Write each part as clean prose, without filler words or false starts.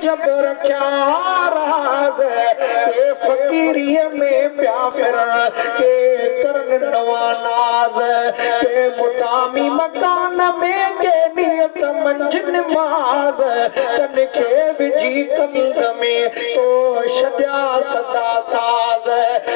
गजब रखिया राज के फकीरीअ में प्या फिरण के करन नवानाज के मुदामी मकान में के नियत मंझ नमाज तन के विझी कंध में तो छॾिया सदा साज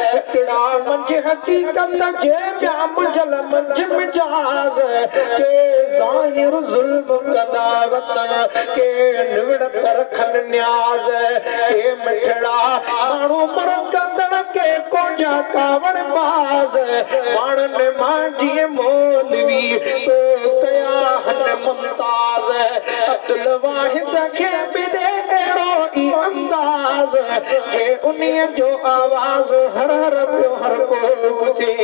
हिकिड़ा मंझ हकीकत जे ॿिया मुंझल मंझ मिजाज के ज़ाहिर ज़ुल्म कंदा वतन के निवड़त रखन न्याज के मिठड़ा माण्हू मरकंदड़ के कोजा कावड़ बाज माणन मांझी मौलवी तो कया हन मुमताज अब्दुल वाहिद के बिदे एड़ो ई अंदाज के उन्हीं जो आवाज हर हर पियो हर को बुझे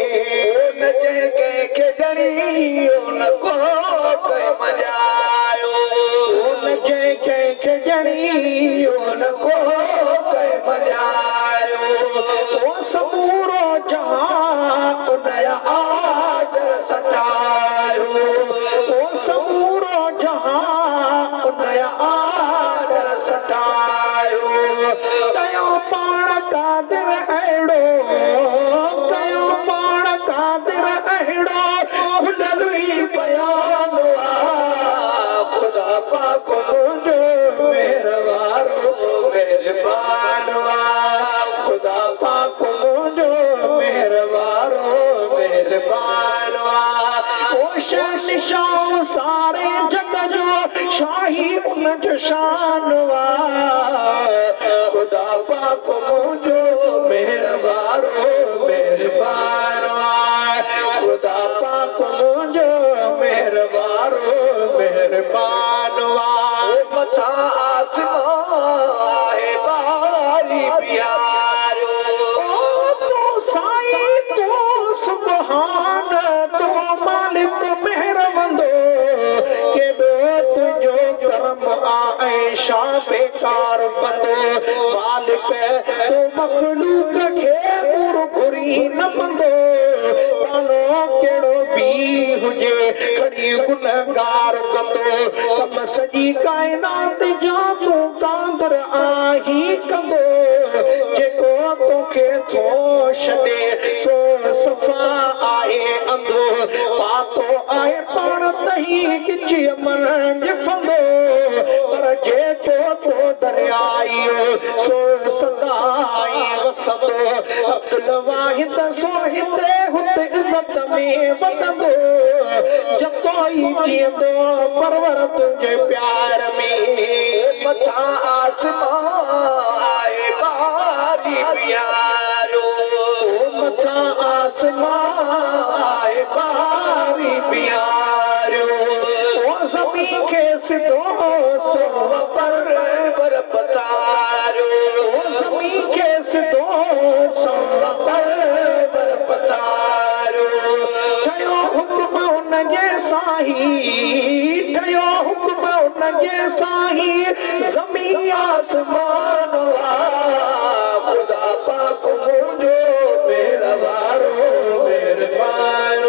न जे के जड़ी न को कोई मजायो न जे के जड़ी न को कोई मजायो ओ समूरो जहां उनया आदर सटायो ओ समूरो जहां उनया आदर सटायो कयो पाण कादिर अहिड़ो कयो पाण कादिर अहिड़ो खुलल ई बयान खुदा पाक मुंहिंजो मेहरबानो मेहरबान खुदा पाक मुंहिंजो मेहरबानो मेहरबान ओ शहंशाह सारे जग जो शाही उन जो शान खुदा पाक मुंहिंजो मेहरबानो मेहरबान खुदा पाक मुंहिंजो मेहरबानो मेहरबान मथा आसमान आहे बारी प्यारो तो साईं तो सुभान तो मालिक मेहरबंदो के तुंहिंजो करम आहे शा बेकार बंदो मालिक तो मखलूक खे मुरखुरी न बंदो पानो केड़ो भी हुजे खड़ी गुनहगार बंदो कम सजी कायनात जा तू कांदर आही कंदो जेको तोखे थो छॾे सो सफ़ा आहे अंधो पातो आहे पाण तही किची मन जिफंदो पर जेको तो दरियायो सो सदाई वसंदो अब्दुल वाहिद सो हिते हुते इज़त में वधंदो जतो ई जींदो परवर तुंहिंजे प्यार में मथा आसमान आहे बारी प्यारो मथा आसमान आहे बारी प्यारो ओ ज़मीन खे सिधो सो पर पतारो ज़मीन खे सिधो सो पर पतारो ठहियो हुक्म उनजे साईं ठहियो हुक्म उनजे साईं ज़मीन आसमान खुदा पाक मुंहिंजो मेहरबानो मेहरबान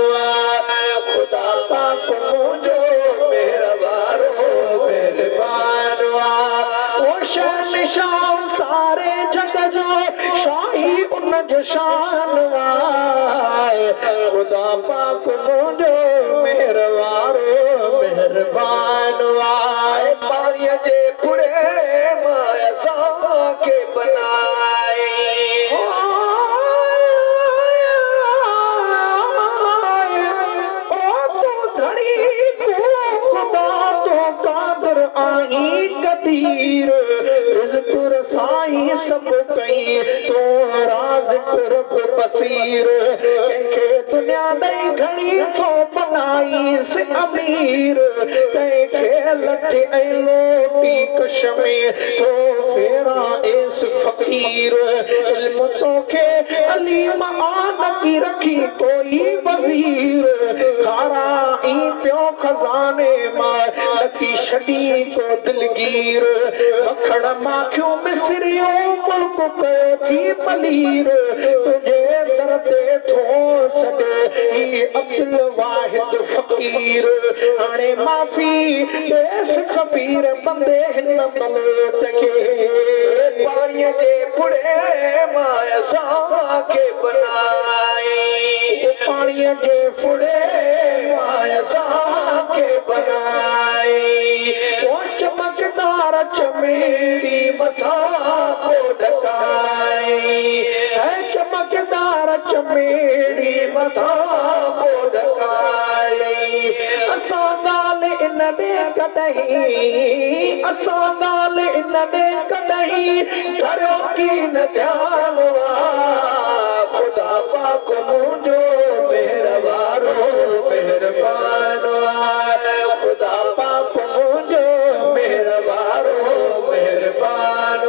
खुदा पाक मुंहिंजो मेहरबानो मेहरबान ओ शहंशाह सारे जग जो शाही उन जो शान खुदा पाक मुंहिंजो मेहरबानो मेहरबान पाणीअ जे फुड़े मां असांखे बनाए ओ तूं धड़ी खुदा तो कादर आई कदीर रिज़्क़ साईं सब कई तो राज़िक़ रब बसीर कंहिंखे दुनिया ॾेई घणी थो बनाई से अमीर कंहिंखे लठे ऐं लोटी कश में थो फेरा एस फ़कीर इल्म तोखे अलीम आनकी रखी कोई वज़ीर खारा ई पियो खज़ाने मां लकी छॾी को दिलगीर मखण माखियूं मिसरियूं मुल्क कयो थी पलीर तुझे दर ते थो सॾे ही अब्दुल वाहिद फ़कीर हाणे माफ़ी देस खफ़ीर बंदे हिन मलोट खे फुड़े माया सा के बनाई पानी जे फुड़े माया सा के बनाई वो चमकदार चमेली मथा को ढकाई है चमकदार चमेली मथा को ढकाई असां ॻाल्हि इन दे कॾहिं असां ॻाल्हि इन दे कॾहिं करो की न ध्यान खुदा पाक मुझो मेहरबानो मेहरबान खुदा पाक मुंहिंजो मेहरबानो मेहरबान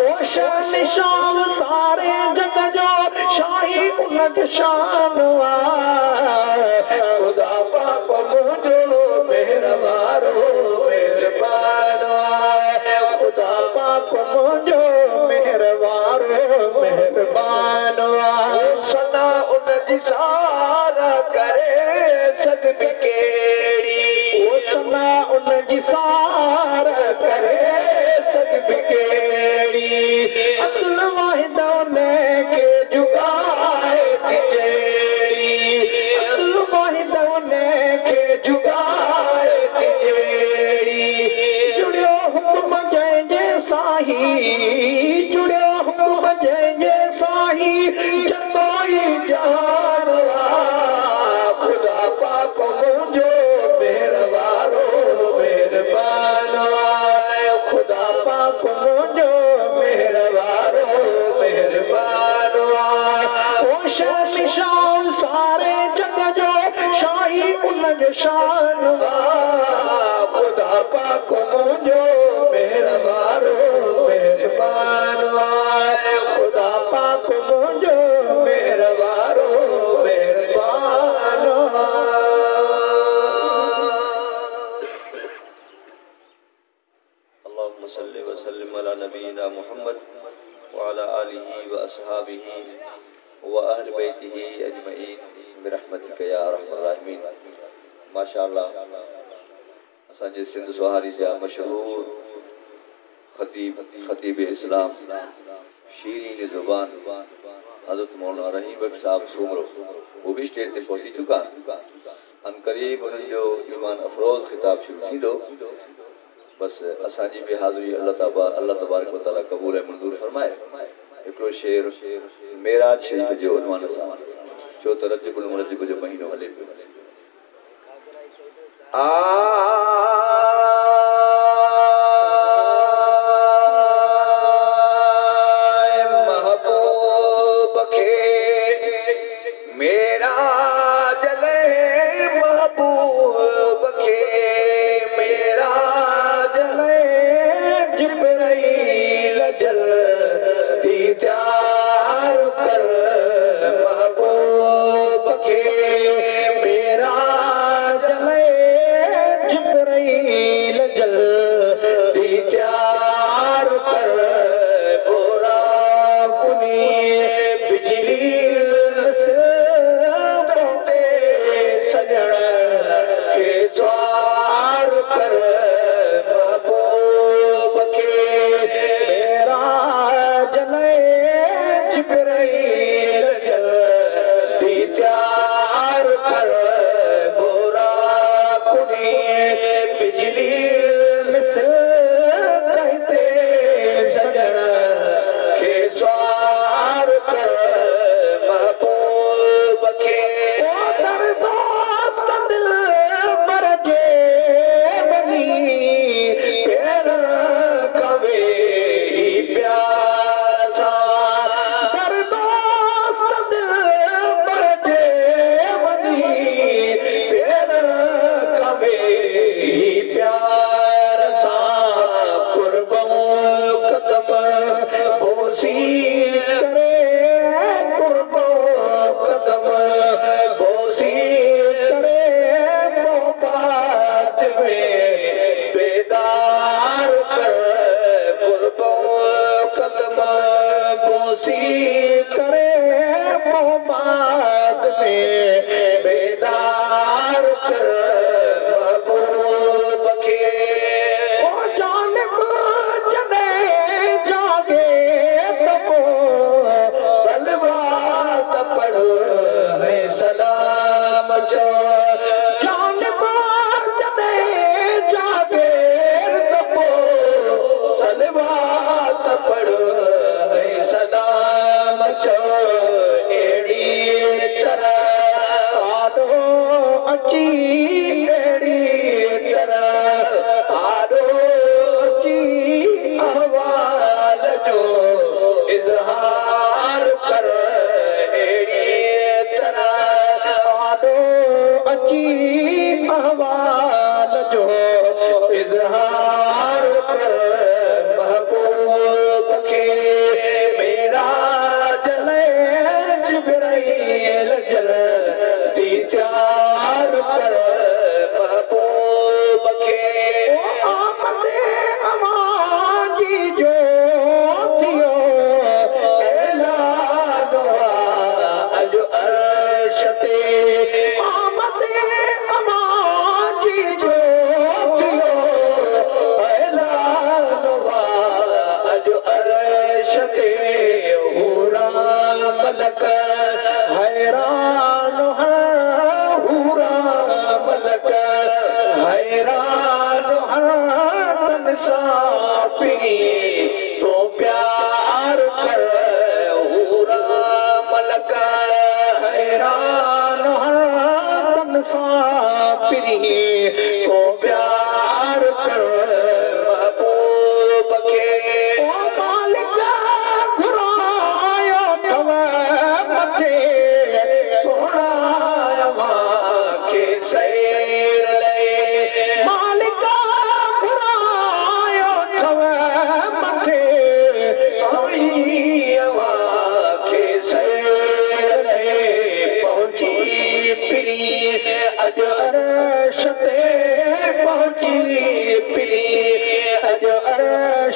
ओ शान शान सारे जग जो शाही उन शान खुदा पाक मुझो मेहरबानो मेहरबान खुदा पाक मुंहिंजो मेहरबानो मेहरबान सना उन जी सारा करे सदबी केड़ी ओ सना उन जी सार करे सदबी केड़ी अब्दुल वाहिद उन के जुगाए तिजेड़ी अब्दुल वाहिद उन के जुगाए तिजेड़ी जुड़ियो हुक्म जंहिंजे साही जुड़ियो हुक्म जंहिंजे साही जमाई जानवा खुदा पाक मुझो मेहरबानो मेहरबान खुदा पाक मुंहिंजो मेहरबानो मेहरबान ओ शान शान सारे जग जो शाही उन जो शान खुदा पाक मुझो मेहरबानो मेहरबान खुदा पाक मुंहिंजो मेहरबानो मेहरबान अल्लाहुम्मा सल्लि व सल्लिम अला नबीना मुहम्मद व अला आलिहि व अस्हाबिहि व अहल बैतिहि अजमईन बिरहमतिका या अरहमर राहिमीन। माशाअल्लाह असांजे सिंध सुहारी जा मशहूर खतीब इस्लाम शीरीन ज़ुबान हज़रत मौलाना रहीम बख्श साहब सुमरो वो भी स्टेज ते पहुंची चुका अन करीब उन्हनि जो ईमान अफरोज़ खिताब शुरू थींदो बस असांजी बि हाज़िरी अल्लाह तबारक व तआला क़बूल ऐं मंज़ूर फरमाए। हिकिड़ो शेर मेराज शरीफ़ जो उनवान सां छो त रजब जो महीनो हले पियो महबूब खे मेरा जले महबूब खे मेरा जले जिब्राईल जल्दी तैयार कर महबूब खे मेरा जले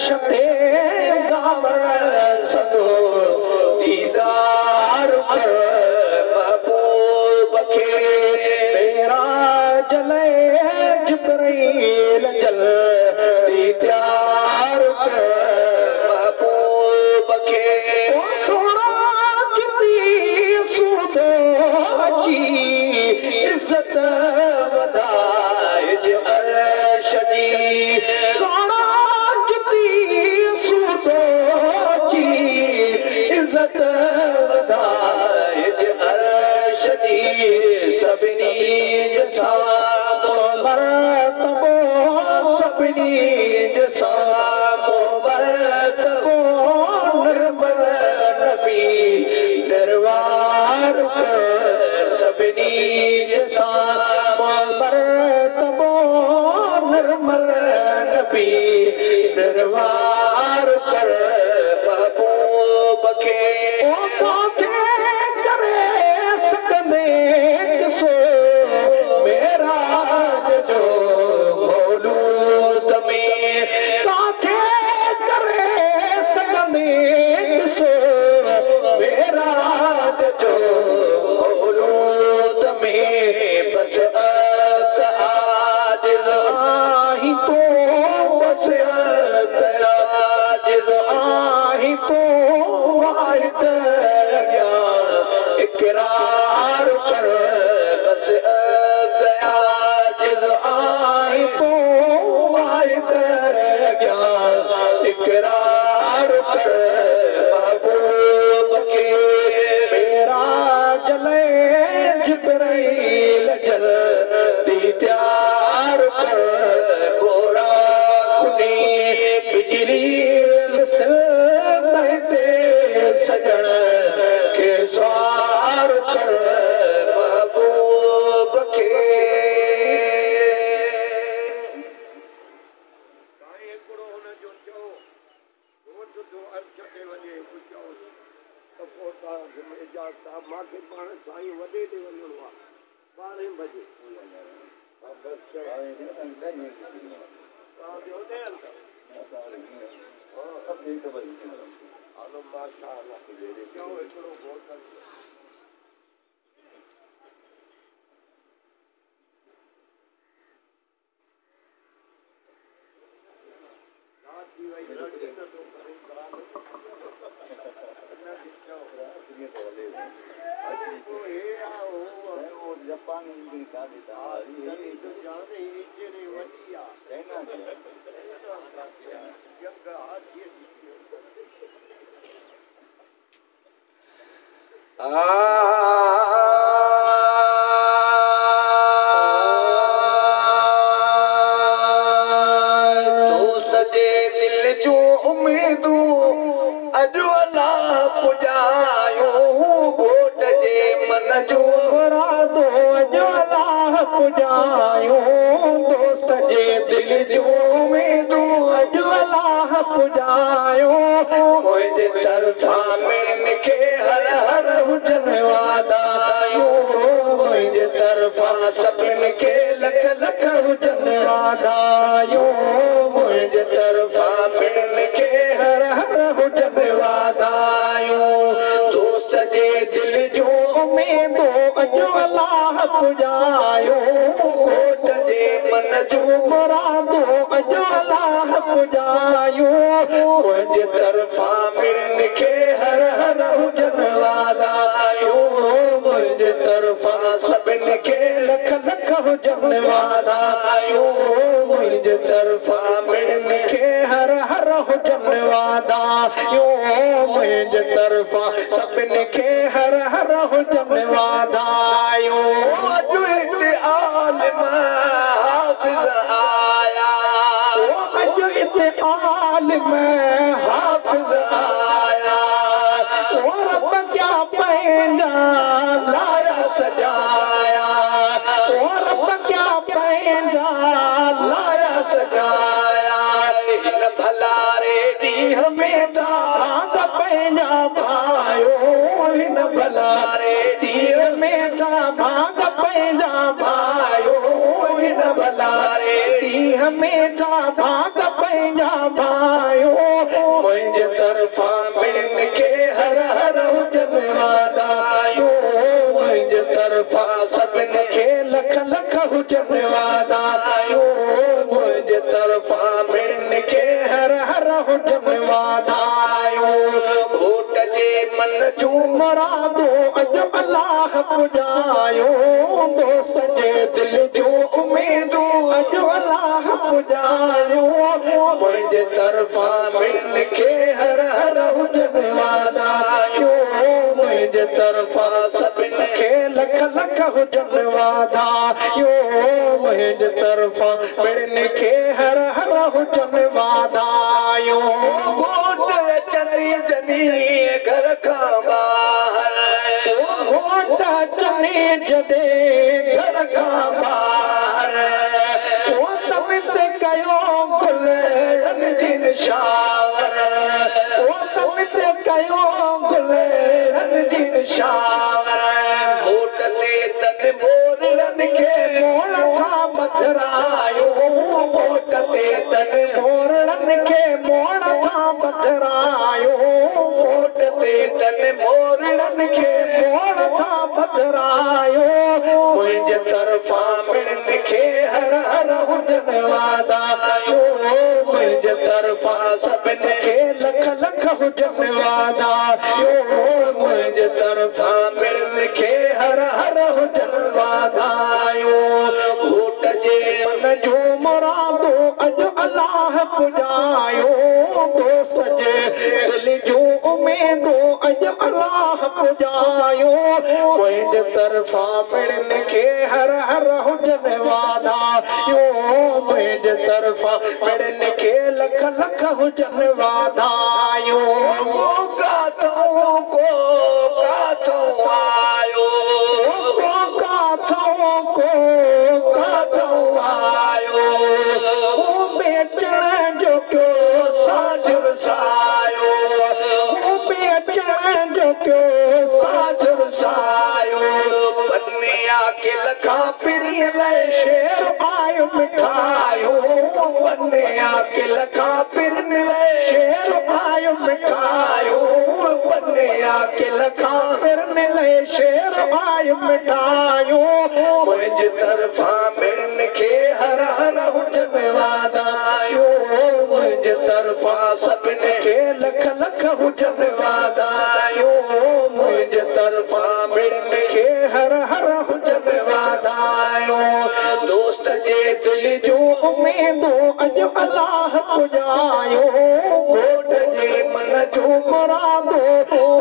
शते गावर सदो दीदार कर महबूब के मेरा जले जिब्रील जल दीदार कर महबूब के सोना जिती सूदो जी इज्जत वधाए अर्श जी सोना जिती सूदो जी इज्जत वधाए अर्श जी सभिनी जसा मरतबो सभिनी जसा मरतबो निर्मल नबी दरबार कर सभिनी जसा मरतबो निर्मल नबी दरबार कर महबूब के करे सकने किसो मेरा जो मौलूद में काथे करे सकने किसो मेरा जो मौलूद में बस आजिज़ आही तो बस आजिज़ आही तो वाहिद इकरार कर बस आजिज़ आही तो वाहिद इकरार कर महबूब के मेरा जले जिब्रील जल दीदार कर गोरा कुनी बिजली से बहते सजन के स्वार कर महबूब के दोस्त जे दिल जो उम्मीदू अॼु अलाह पुॼायो घोट जे मन जो मुरादो अॼु अलाह पुॼायो दोस्त जे दिल जो उम्मीदू अॼु अलाह पुॼायो मुंहिंजे तरफ़ा मिलन खे हर हर हुजनि वाधायूं मुंहिंजे तरफ़ा सभिनि खे लख लख हुजनि वाधायूं मुंहिंजे तरफ़ा मिलन खे हर हर हुजनि वाधायूं दोस्त जे दिल जो उम्मीदो अॼु अलाह पुॼायो घोट जे मन जो मुरादो अॼु अलाह पुॼायो मुंहिंजे तरफ़ा मिलन खे हर हर हुजनि वाधायूं मुंहिंजे तरफ़ा सभिनि खे लख लख हुजनि वाधायूं मुंहिंजे तरफ़ा मिलन खे हर हर हुजनि वाधायूं मुंहिंजे तरफ़ा सभिनि खे हर हर हुजनि वाधायूं अॼु हिते आलिम हाफ़िज़ आया अॼु हिते आलिम हाफ़िज़ आया रब क्या पंहिंजा लाया सजाया रब क्या पंहिंजा लाया सजाया हिन भलारे ॾींहं में दाग पंहिंजा भायो हिन भलारे ॾींहं में भाग पंहिंजा भायो हिन भलारे ॾींहं में भाग पंहिंजा भायो हुजन वादायो मुझे तरफा मिलन के हर हर हुजन वादायो घोट जे मन जूं मुरादो अज अल्लाह पुजायो दोस्त जे दिल जूं उम्मीदूं अज अल्लाह पुजायो मुझे तरफा मिलन के हर हर हुजन वादायो मुझे तरफा सभिन खे लख लख हुजन वादायो मुझे तरफा मिलन के हर हर हुजन वादायो घोट चली जनी घर खां ॿाहिरि घोट चली जॾे घर खां ॿाहिरि ओ तमित कयो गुल जी निशावर ओ तमित कयो गुल जी निशावर घोट ते तन मोरनि खे मोड़ था पथरायो घोट ते तन मोरनि खे मोड़ था पथरायो घोट ते तन मोरनि खे मोड़ था पथरायो मुंहिंजे तरफ़ा मिलन खे हर हर हुजन वादायो मुंहिंजे तरफ़ा सभिनी खे लख लख हुजन वादायो मुंहिंजे तरफ़ा मिलन खे हर हर हुजन वादायो घोट जे मन जो मुरादो अॼु अल्लाह पुॼायो दोस्त जे दिल जो उमेदो अॼु अल्लाह पुॼायो मुंहिंजे तरफ़ा मिलन खे हर हर हुजन वादायो मुंहिंजे तरफ़ा मिलन खे लख लख हुजन वादायो काथों आयो काथों आयो बेचण जो क्यों साजुर सायो बेचण जो क्यों साजुर सायो बनिया के लखा पिरिय लाइ शेर आयो मिठायो बनिया के लखा पिरिय लाइ शेर आयो मिठायो बनिया के लखा पिरिय लाइ शेर आयो मिठायो मुंहिंजे तरफ़ा मिलन खे हर हर हुजन वादायो मुंहिंजे तरफ़ा सभिनी खे लख लख हुजन वादायो मुंहिंजे तरफ़ा मिलन खे हर हर हुजन वादायो दोस्त जे दिल जो उमेदो अॼु अल्लाह पुॼायो घोट जे मन जो मुरादो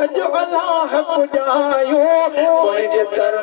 अॼु अल्लाह पुॼायो मुंहिंजे तरफ़ा